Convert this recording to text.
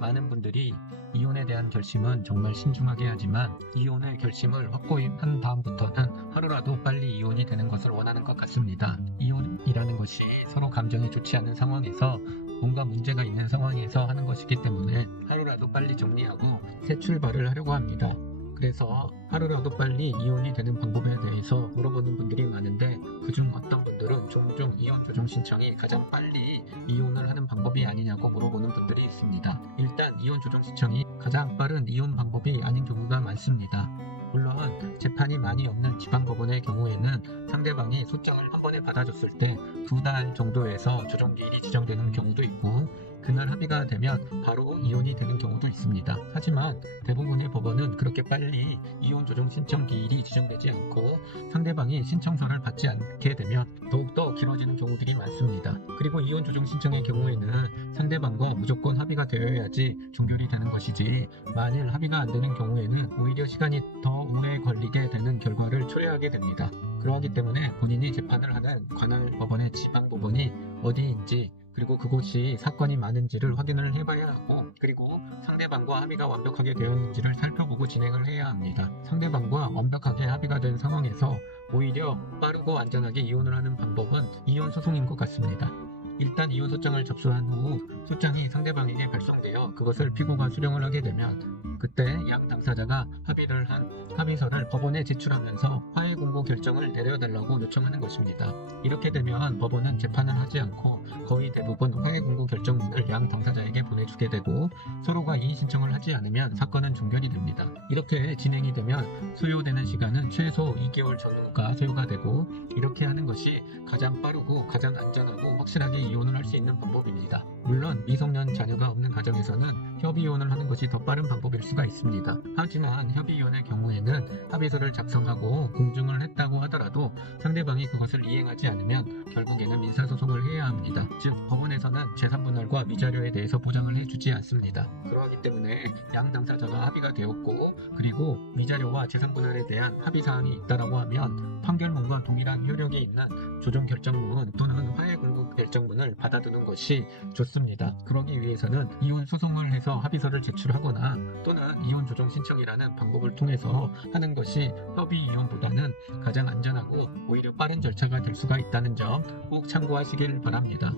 많은 분들이 이혼에 대한 결심은 정말 신중하게 하지만 이혼의 결심을 확고히 한 다음부터는 하루라도 빨리 이혼이 되는 것을 원하는 것 같습니다. 이혼이라는 것이 서로 감정이 좋지 않은 상황에서 뭔가 문제가 있는 상황에서 하는 것이기 때문에 하루라도 빨리 정리하고 새 출발을 하려고 합니다. 그래서 하루라도 빨리 이혼이 되는 방법에 대해서 물어보는 분들이 많은데 그중 어떤 분들은 종종 이혼 조정 신청이 가장 빨리 이혼을 하는 방법이 아니냐고 물어보는 분들이 있습니다. 일단 이혼 조정 신청이 가장 빠른 이혼 방법이 아닌 경우가 많습니다. 물론 재판이 많이 없는 지방법원의 경우에는 상대방이 소장을 한 번에 받아줬을 때 2달 정도에서 조정기일이 지정되는 경우도 있고 그날 합의가 되면 바로 이혼이 되는 경우도 있습니다. 하지만 대부분의 법원은 그렇게 빨리 이혼 조정 신청 기일이 지정되지 않고 상대방이 신청서를 받지 않게 되면 더욱더 길어지는 경우들이 많습니다. 그리고 이혼 조정 신청의 경우에는 상대방과 무조건 합의가 되어야지 종결이 되는 것이지 만일 합의가 안 되는 경우에는 오히려 시간이 더 오래 걸리게 되는 결과를 초래하게 됩니다. 그러하기 때문에 본인이 재판을 하는 관할 법원의 지방법원이 어디인지 그리고 그곳이 사건이 많은지를 확인을 해봐야 하고 그리고 상대방과 합의가 완벽하게 되었는지를 살펴보고 진행을 해야 합니다. 상대방과 완벽하게 합의가 된 상황에서 오히려 빠르고 안전하게 이혼을 하는 방법은 이혼 소송인 것 같습니다. 일단 이혼 소장을 접수한 후 소장이 상대방에게 발송되어 그것을 피고가 수령을 하게 되면 그때 양 당사자가 합의를 한 합의서를 법원에 제출하면서 화해 공고 결정을 내려달라고 요청하는 것입니다. 이렇게 되면 법원은 재판을 하지 않고 거의 대부분 화해 공고 결정문을 양 당사자에게 보내주게 되고 서로가 이의 신청을 하지 않으면 사건은 종결이 됩니다. 이렇게 진행이 되면 소요되는 시간은 최소 2개월 전후가 소요가 되고 이렇게 하는 것이 가장 빠르고 가장 안전하고 확실하게 이혼을 할 수 있는 방법입니다. 물론 미성년 자녀가 없는 가정에서는 협의이혼을 하는 것이 더 빠른 방법일 수가 있습니다. 하지만 협의이혼의 경우에는 합의서를 작성하고 공증을 했다고 하더라도 상대방이 그것을 이행하지 않으면 결국에는 민사소송을 해야 합니다. 즉 법원에서는 재산분할과 위자료에 대해서 보장을 해주지 않습니다. 그러하기 때문에 양 당사자가 합의가 되었고 그리고 위자료와 재산분할에 대한 합의사항이 있다라고 하면 판결문과 동일한 효력이 있는 조정결정문 또는 화해공고 결정문을 받아두는 것이 좋습니다. 그러기 위해서는 이혼 소송을 해서 합의서를 제출하거나 또는 이혼 조정 신청이라는 방법을 통해서 하는 것이 협의 이혼보다는 가장 안전하고 오히려 빠른 절차가 될 수가 있다는 점 꼭 참고하시길 바랍니다.